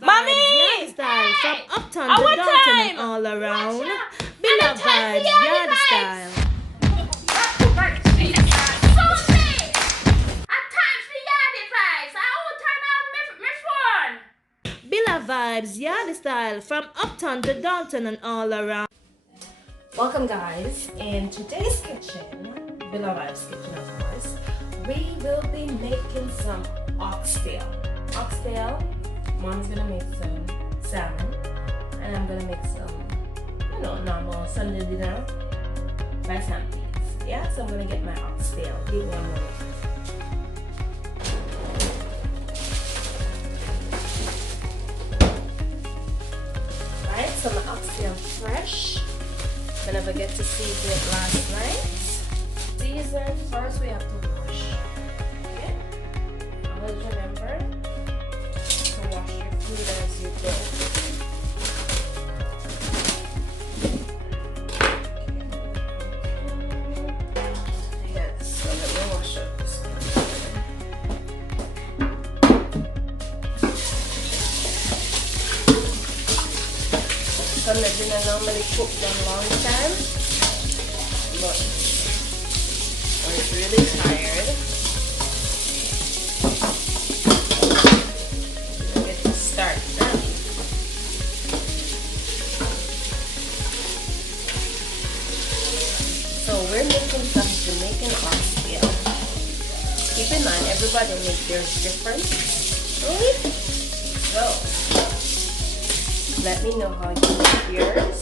Mommy! Style from uptown to downtown and all around. Billa vibes, yard style. Billa vibes, yard style from uptown to downtown and all around. Welcome guys, in today's kitchen, Billa Vibes kitchen of course, we will be making some oxtail. Mom's gonna make some salmon, and I'm gonna make some, normal Sunday dinner, rice and peas. Yeah, so I'm gonna get my oxtail. Give me a moment. Right, so my oxtail fresh. I never get to season it last night. Season, first we have to wash. Okay? Always remember to wash your food as you go. Yes, so let me wash up this one. Sunday dinner normally cook them long time, but I was really tired. I get to start now. So we're making some Jamaican oxtail. Keep in mind, everybody makes theirs different. Right? So let me know how you make yours.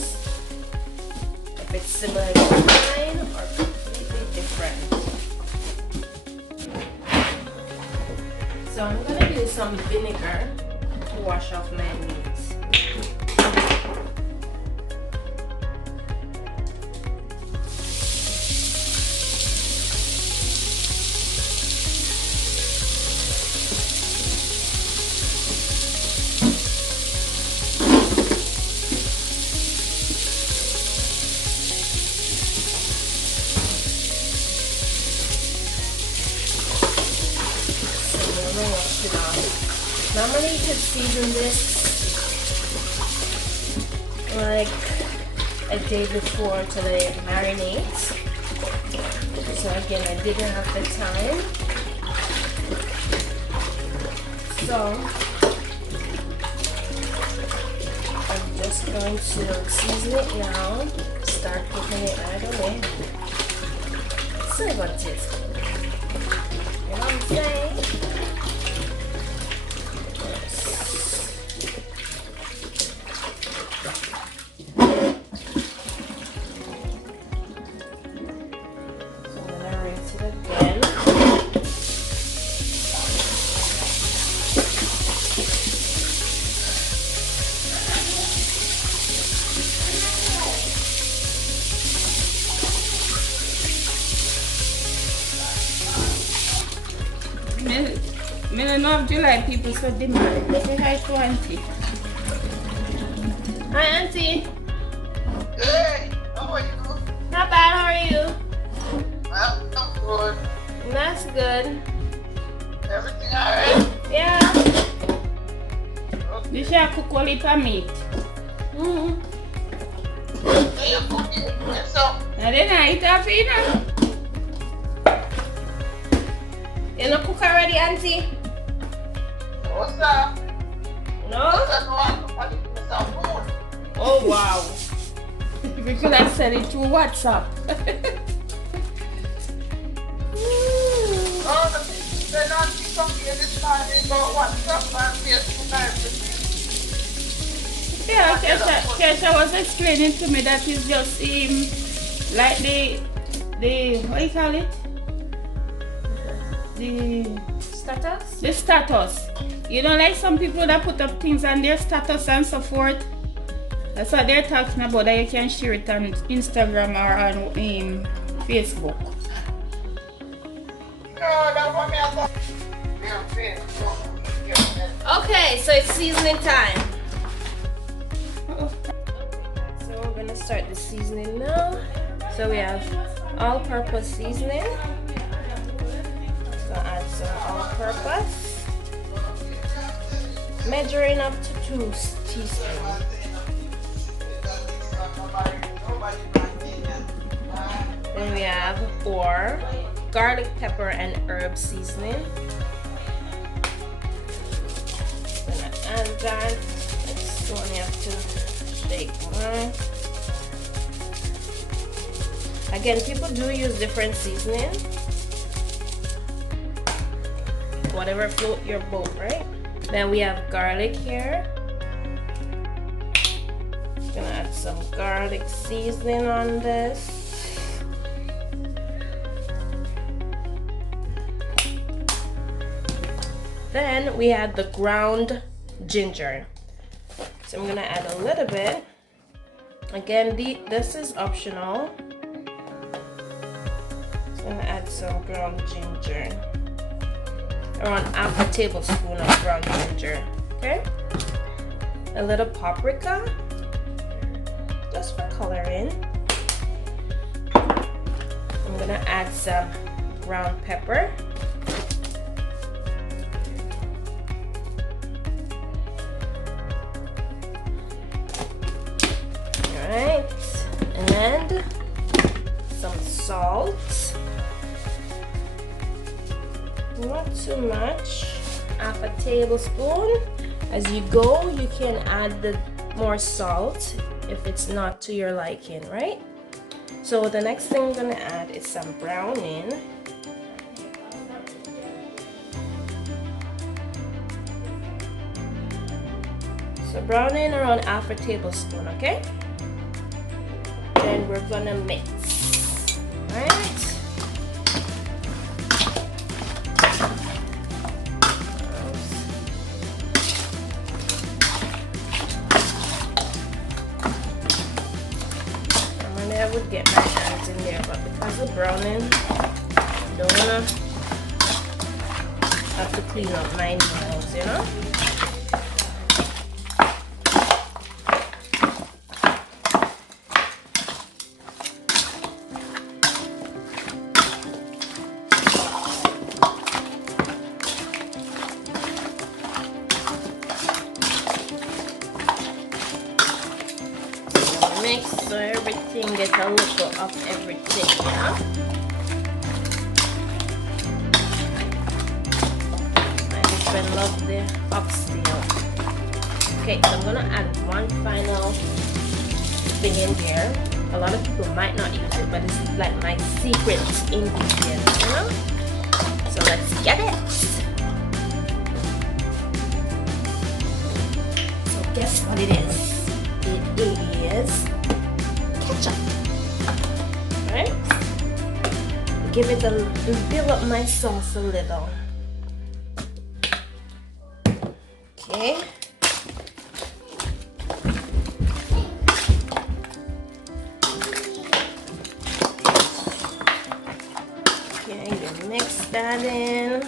If it's similar to mine or completely different. So I'm gonna use some vinegar to wash off my meat. Normally you could season this like a day before to let it marinate. So again, I didn't have the time. So I'm just going to season it now, start cooking it right away. See what it is. You know what I'm saying? I don't know if July people so demand. Say hi to Auntie. Hi Auntie. Hey, how are you? Not bad, how are you? I'm good. That's good. Everything alright? Yeah. You shall cook all it for meat. So you're cooking yourself? I didn't eat off you know. You not cook already, Auntie? What's up? No? I cook myself food. Oh wow. We could have said it through WhatsApp. Oh, the people they're not talking this morning about WhatsApp and Facebook and everything. Yeah, Kesha was explaining to me that it's just like the what do you call it? The status. You know, like some people that put up things on their status and so forth. That's what they're talking about, that you can share it on Instagram or on Facebook. No, that's what me I thought. Okay, so it's seasoning time. Uh-oh. So we're gonna start the seasoning now. So we have all-purpose seasoning. So add some all-purpose. measuring up to 2 teaspoons. Then we have 4 garlic, pepper, and herb seasoning. Gonna add that. This one you have to shake more. Again, people do use different seasoning. Whatever float your boat, right? Then we have garlic here. Gonna add some garlic seasoning on this. Then we add the ground ginger. So I'm gonna add a little bit. Again, this is optional. So I'm gonna add some ground ginger. Around half a tablespoon of ground ginger. Okay? A little paprika, just for coloring. I'm gonna add some ground pepper. Alright, and some salt. Not too much, half a tablespoon. As you go, you can add the more salt if it's not to your liking, right? So the next thing I'm gonna add is some browning. So browning around half a tablespoon, okay? Then we're gonna mix, right? I would get my hands in there, but because of browning, I don't wanna have to clean up my nails, you know? Mix so everything gets a little of everything, yeah? My husband loves the oxtail. Okay, so I'm gonna add one final thing in here. A lot of people might not use it, but it's like my secret ingredient, you know? So let's get it. So guess what it is? It is ketchup, right? Give it build up my sauce a little. Okay. Okay, you mix that in.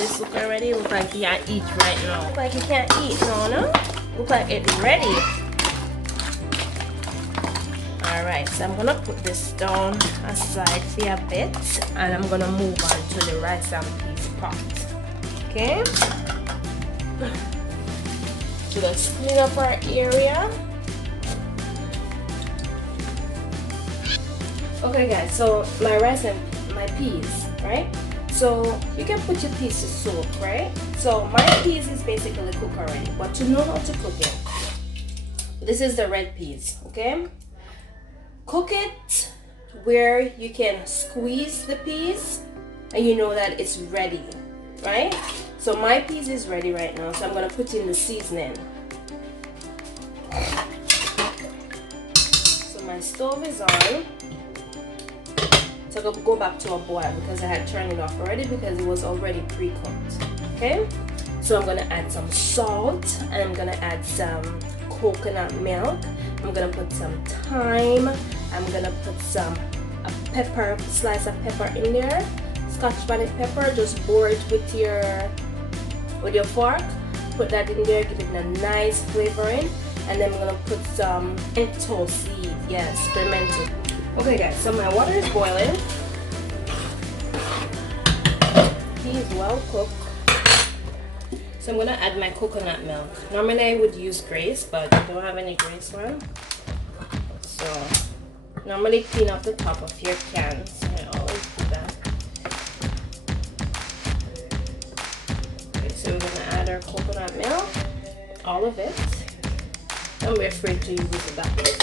This look already look like you can't eat right now. Look like you can't eat, no? Look like it's ready. Alright, so I'm gonna put this down aside for a bit and I'm gonna move on to the rice and peas pot. Okay? So let's clean up our area. Okay guys, so my rice and my peas, right? So you can put your peas to soak, right? So my peas is basically cooked already, but to know how to cook it, this is the red peas, okay? Cook it where you can squeeze the peas and you know that it's ready, right? So my peas is ready right now, so I'm gonna put in the seasoning. So my stove is on. So I'm gonna go back to a boil because I had turned it off already because it was already pre-cooked. Okay, so I'm gonna add some salt and I'm gonna add some coconut milk. I'm gonna put some thyme. I'm gonna put a pepper, slice of pepper in there. Scotch bonnet pepper. Just bore it with your fork. Put that in there. Give it a nice flavoring. And then I'm gonna put some pimento seed. Yes, pimento. Okay guys, so my water is boiling. about cook. So I'm gonna add my coconut milk. Normally I would use Grace, but I don't have any Grace one. So normally clean up the top of your cans. I always do that. Okay, so we're gonna add our coconut milk, all of it. Don't be afraid to use the back. Okay.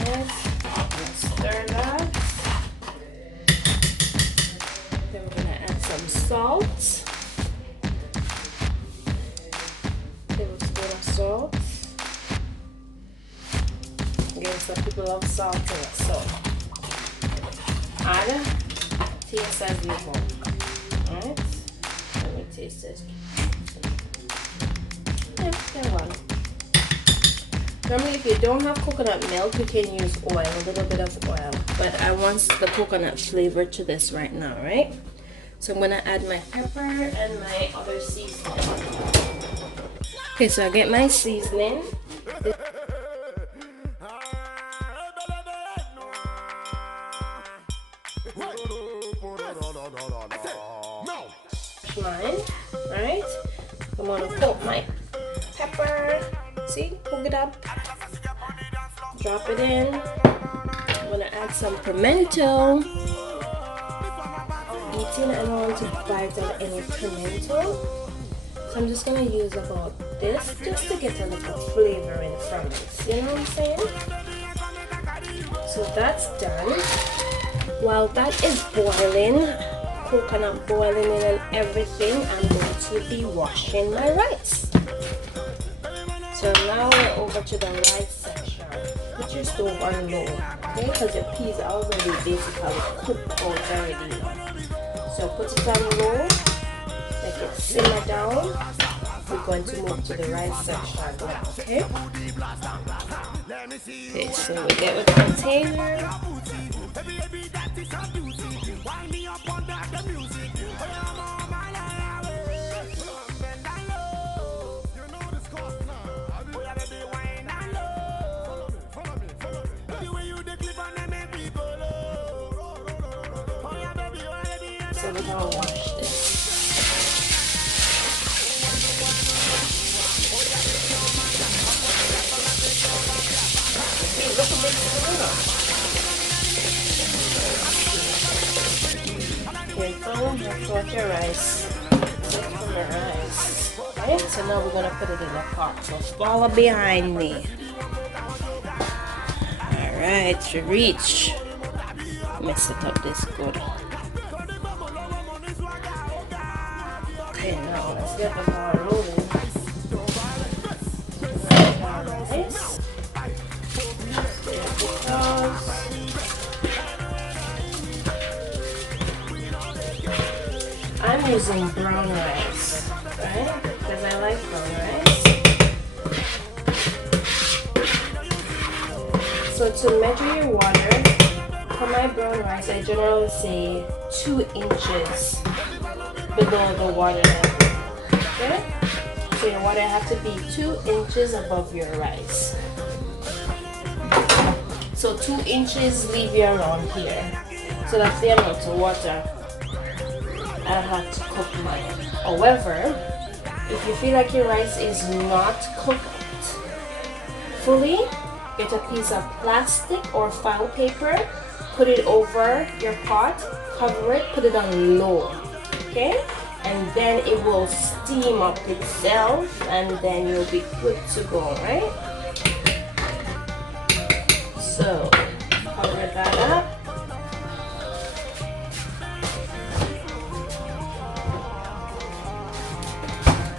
Yes. Stir that. Then we're gonna add some salt. Tablespoon of salt. Again, some people love salt too, so add taste as you go. Alright, let me taste it. Yeah, they're one. Normally, if you don't have coconut milk, you can use oil, a little bit of oil. But I want the coconut flavor to this right now, right? So I'm gonna add my pepper and my other seasoning. Okay, so I get my seasoning. Mine, right? I'm gonna coat my pepper. See, cook it up. Drop it in. I'm gonna add some pimento. Eating, I don't want to bite on any pimento, so I'm just gonna use about this just to get a little flavor in from it. You know what I'm saying? So that's done. While that is boiling, coconut boiling in and everything, I'm going to be washing my rice. So now we're over to the rice section. Put your stove on low, okay? Because your peas are already basically cooked out already. So put it on low, let it simmer down. We're going to move to the rice section now, okay? Okay, so we get with the container. So we're gonna wash this. Hey, look at this. Okay, that's what your rice. That's from your rice. Right? So now we're gonna put it in the pot. So follow behind me. Alright, you reach. Mess it up this good. Okay, now let's get the ball rolling. Nice. I'm using brown rice, right? Because I like brown rice. So to measure your water, for my brown rice, I generally say 2 inches below the water level. Okay? So your water has to be 2 inches above your rice. So 2 inches leave you around here. So that's the amount of water I have to cook mine. However, if you feel like your rice is not cooked fully, get a piece of plastic or file paper, put it over your pot, cover it, put it on low. Okay, and then it will steam up itself and then you'll be good to go, right? So cover that up.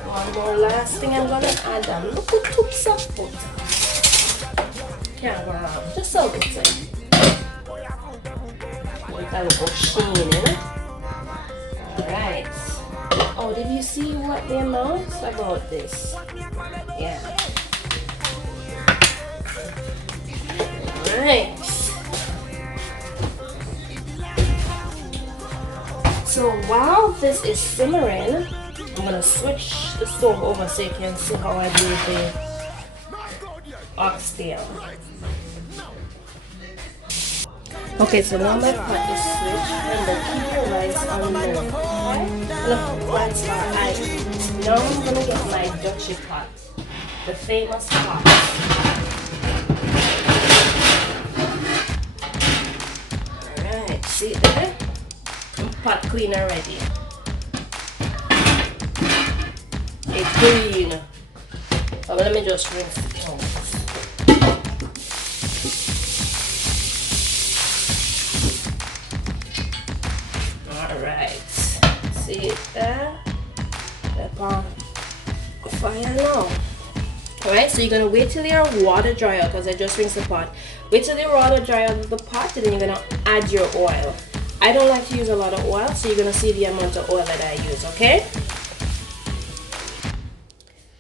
One more last thing I'm gonna add a little toops of butter. Yeah, wow, just a little. With a little sheen in it. Alright. Oh, did you see what the amount about this? Yeah. Alright. So while this is simmering, I'm gonna switch the stove over so you can see how I do the oxtail. Okay, so now my pot is switched. Remember, keep your Now I'm gonna get my Dutchy pot, the famous pot. Alright, see it there? Pot cleaner ready. It's green. Oh, let me just rinse the clothes. Alright, see it there? That's on fire now. Alright, so you're gonna wait till your water dry out because I just rinsed the pot. Wait till the water dry out of the pot and then you're gonna add your oil. I don't like to use a lot of oil, so you're gonna see the amount of oil that I use, okay?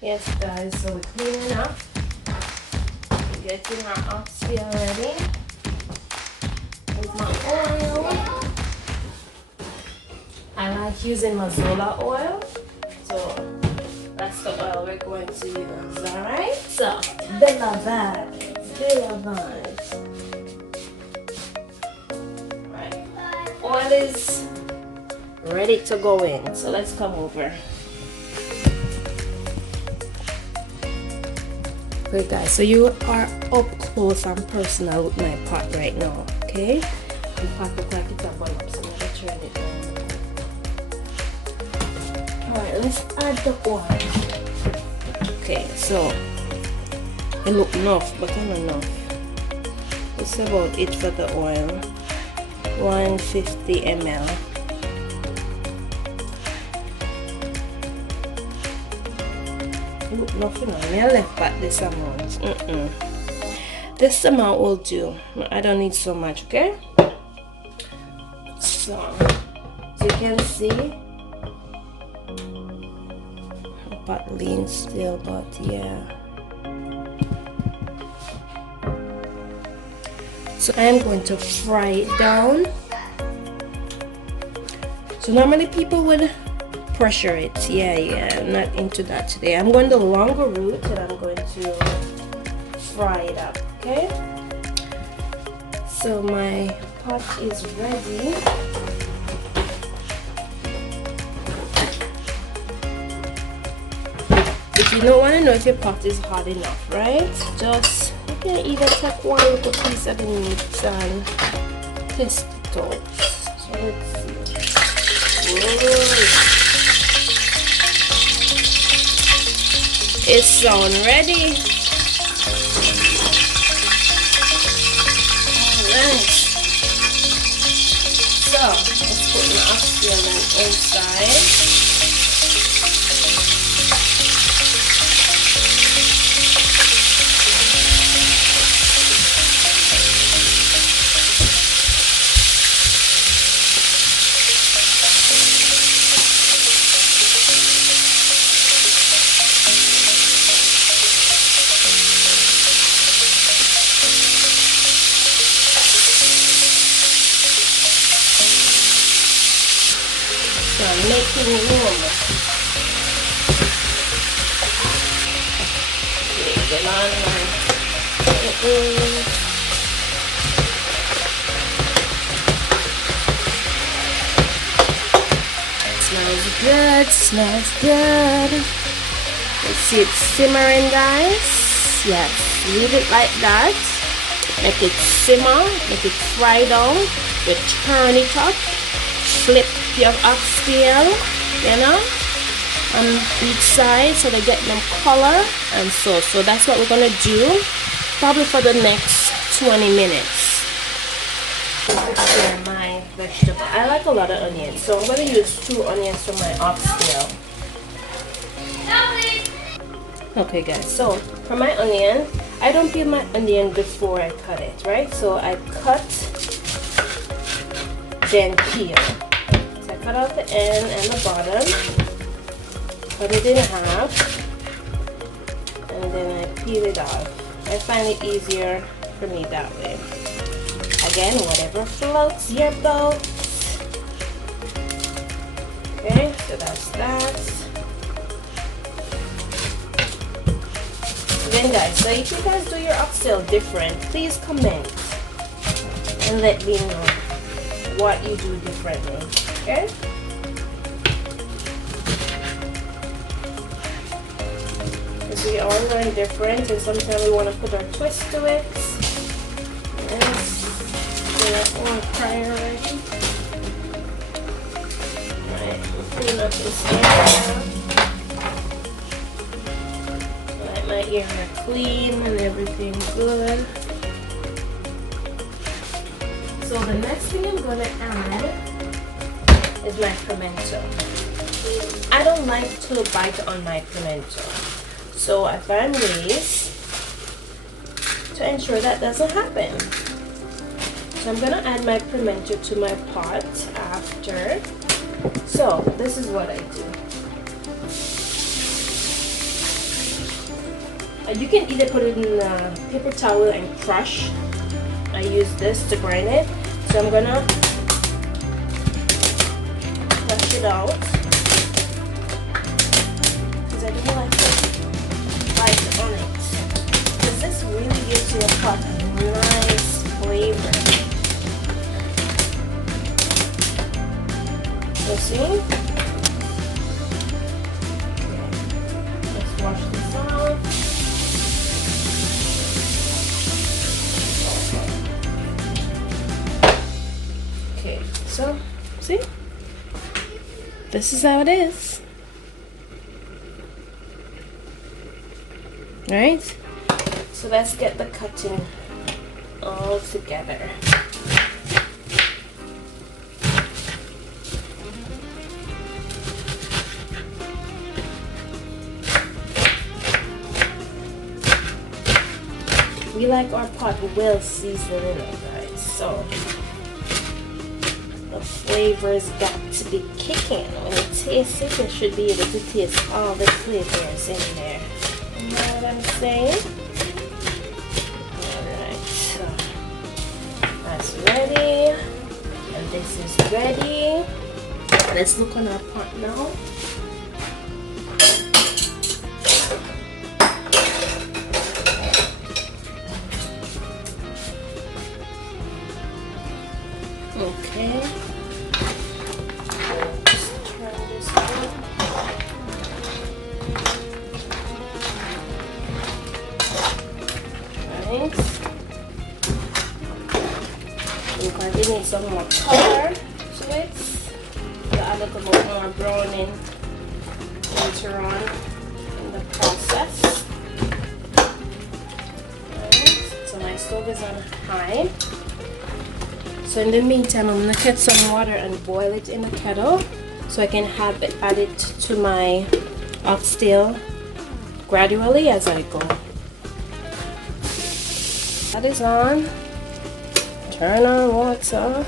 Yes guys, so we're cleaning up. We're getting our oxtail ready. With my oil. I like using Mazola oil, so that's the oil we're going to use, alright? So, Bella vibes. Right, oil is ready to go in, so let's come over. Okay guys, so you are up close and personal with my pot right now, okay? The pot looks like it's a bun up, so I'm going to turn it down. Alright, let's add the oil. Okay, so it look enough, but not enough. It's about it for the oil. 150 ml. It look nothing on me. I left at this amount. This amount will do. I don't need so much, okay? So, as you can see, pot lean still, but yeah. So I'm going to fry it down. So normally people would pressure it. Yeah, I'm not into that today. I'm going the longer route and I'm going to fry it up, okay? So my pot is ready. If you don't want to know if your pot is hot enough, right? Just, you can even take one little piece of the meat and test it out. So let's see. Whoa. It's on ready. Alright. So, let's put the oxtail inside. Making room. Okay, the line. Smells good, smells good. Let's see it simmering, guys. Yes, leave it like that. Make it simmer, make it fry down. You turn it up, flip your oxtail, you know, on each side so they get them color, and so that's what we're gonna do probably for the next 20 minutes. Prepare my vegetable. I like a lot of onions, so I'm gonna use 2 onions for my oxtail. Okay guys, so for my onion, I don't peel my onion before I cut it, right? So I cut, then peel. Cut out the end and the bottom, cut it in half, and then I peel it off. I find it easier for me that way. Again, whatever floats your boat. Okay, so that's that. Then guys, so if you guys do your oxtail different, please comment and let me know. what you do differently. Okay? Because we all learn different, and sometimes we want to put our twist to it. All fry already. Alright, clean up this area. Let my area clean and everything good. So the next thing I'm going to add is my pimento. I don't like to bite on my pimento, so I find ways to ensure that doesn't happen. So I'm going to add my pimento to my pot after. So this is what I do. You can either put it in a paper towel and crush. I use this to grind it. So I'm gonna crush it out because I don't like to bite on it. Because this really gives you a pot of nice flavor. So see? Okay. Let's wash this out. Okay, so see? This is how it is. Alright? So let's get the cutting all together. We like our pot well seasoned in it, guys. So the flavors got to be kicking. When you taste it, you should be able to taste all the flavors in there. You know what I'm saying? Alright, so that's ready. And this is ready. Let's look on our pot now. Okay. Just turn this on. Right. We're going to need some more color to it. So add a little bit more browning later on in the process. Right. So my stove is on high. So in the meantime, I'm going to get some water and boil it in the kettle so I can add it to my oxtail gradually as I go. That is on. Turn on water.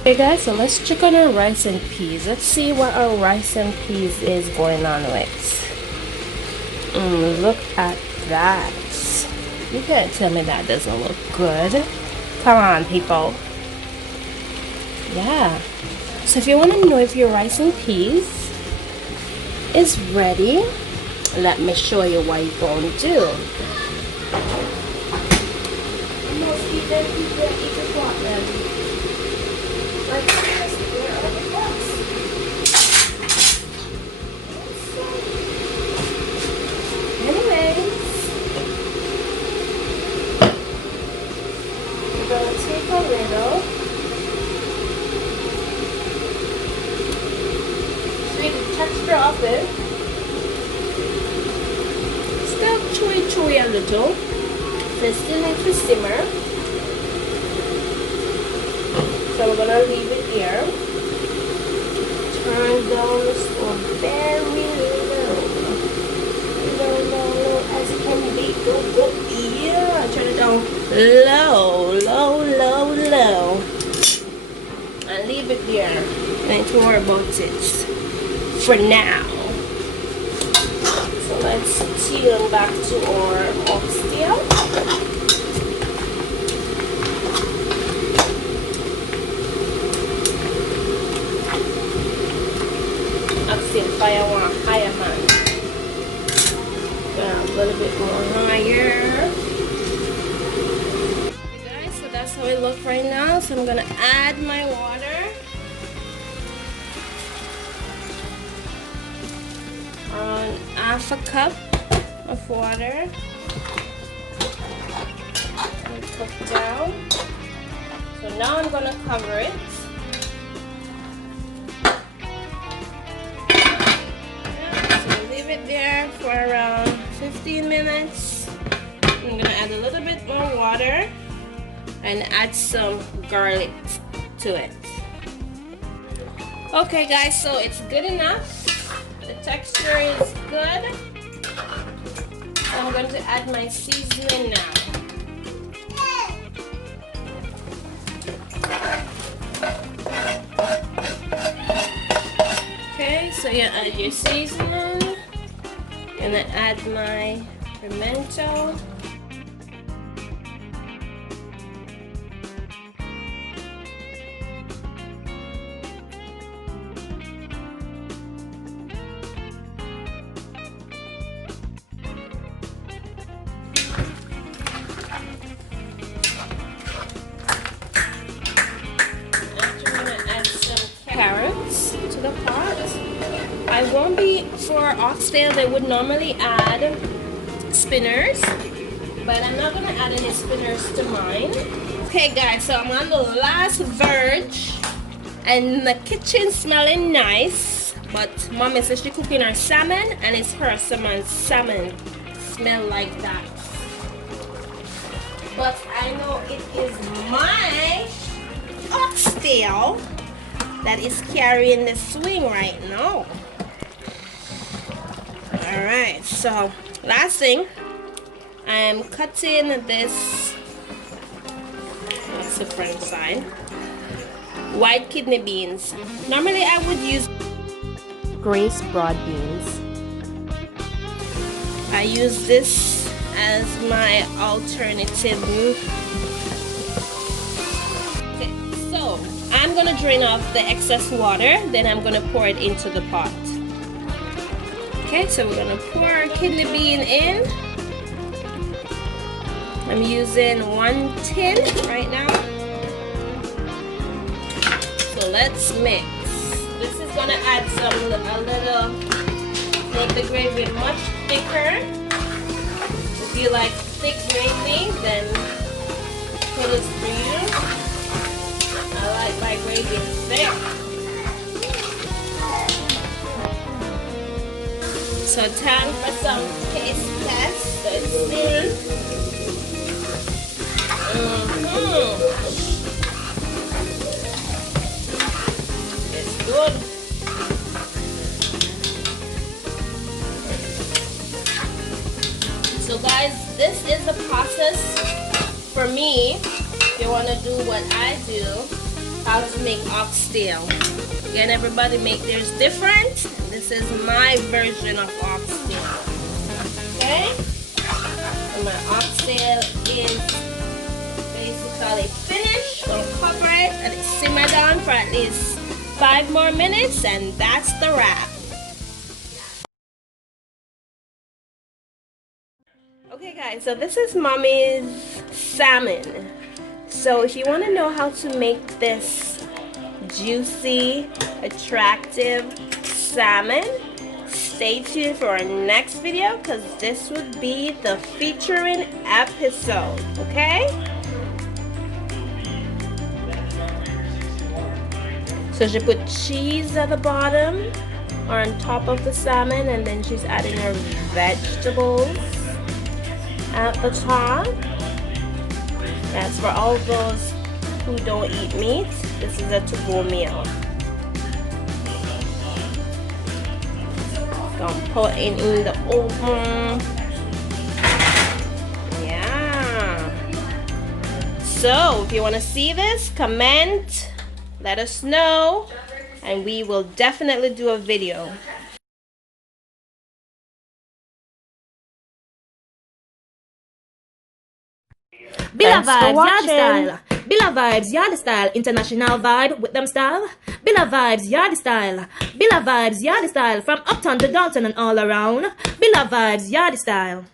Okay guys, so let's check on our rice and peas. Let's see what our rice and peas is going on with. Look at that. You can't tell me that doesn't look good. Come on, people. Yeah. So if you want to know if your rice and peas is ready, let me show you what you're going to do. Most people eat the pot then. Like this, where are the pots? Anyways, we're going to take a little sweet texture of it. Still chewy a little. So it still needs to simmer. So we're going to leave it here. Turn down the stove very low. Low as it can be. Go. Yeah, turn it down low. And leave it there. I need to worry about it for now. So let's tune back to our oxtail. Oxtail fire one higher man. A little bit more higher. look right now, so I'm gonna add my water. Around half a cup of water. And cook down. So now I'm gonna cover it. So leave it there for around 15 minutes. I'm gonna add a little bit more water and add some garlic to it. Okay guys, so it's good enough. The texture is good. So I'm going to add my seasoning now. Okay, so you add your seasoning. I'm gonna add my pimento. Carrots to the pot. I won't be, for oxtail they would normally add spinners, but I'm not gonna add any spinners to mine. Okay guys, so I'm on the last verge and the kitchen smelling nice, but mommy says she's cooking her salmon and it's her salmon smell like that. But I know it is my oxtail that is carrying the swing right now. Alright, so last thing, I'm cutting this, that's the front side, white kidney beans. Normally I would use Grace broad beans. I use this as my alternative. Okay, so I'm gonna drain off the excess water, then I'm gonna pour it into the pot. Okay, so we're gonna pour our kidney bean in. I'm using 1 tin right now. So let's mix. This is gonna add make the gravy much thicker. If you like thick gravy, then kudos for you. I like my gravy thick. So time for some taste test. Let's see. It's good. So guys, this is the process for me. If you want to do what I do, how to make oxtail. Again, everybody make theirs different. This is my version of oxtail. Okay? And my oxtail is basically finished. Gonna cover it and simmer down for at least 5 more minutes, and that's the wrap. Okay guys, so this is mommy's salmon. So if you want to know how to make this juicy, attractive salmon, stay tuned for our next video, because this would be the featuring episode, okay? So she put cheese at the bottom or on top of the salmon, and then she's adding her vegetables at the top. That's for all those who don't eat meat. This is a to-go meal. Gonna put it in the oven. Yeah. So if you want to see this, comment, let us know, and we will definitely do a video. Billa Vibes, Yard Style. Billa Vibes, Yard Style. International vibe with them style. Billa Vibes, Yard Style. Billa Vibes, Yard Style. From uptown to downtown and all around. Billa Vibes, Yard Style.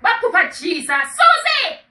But for Jesus, Susie!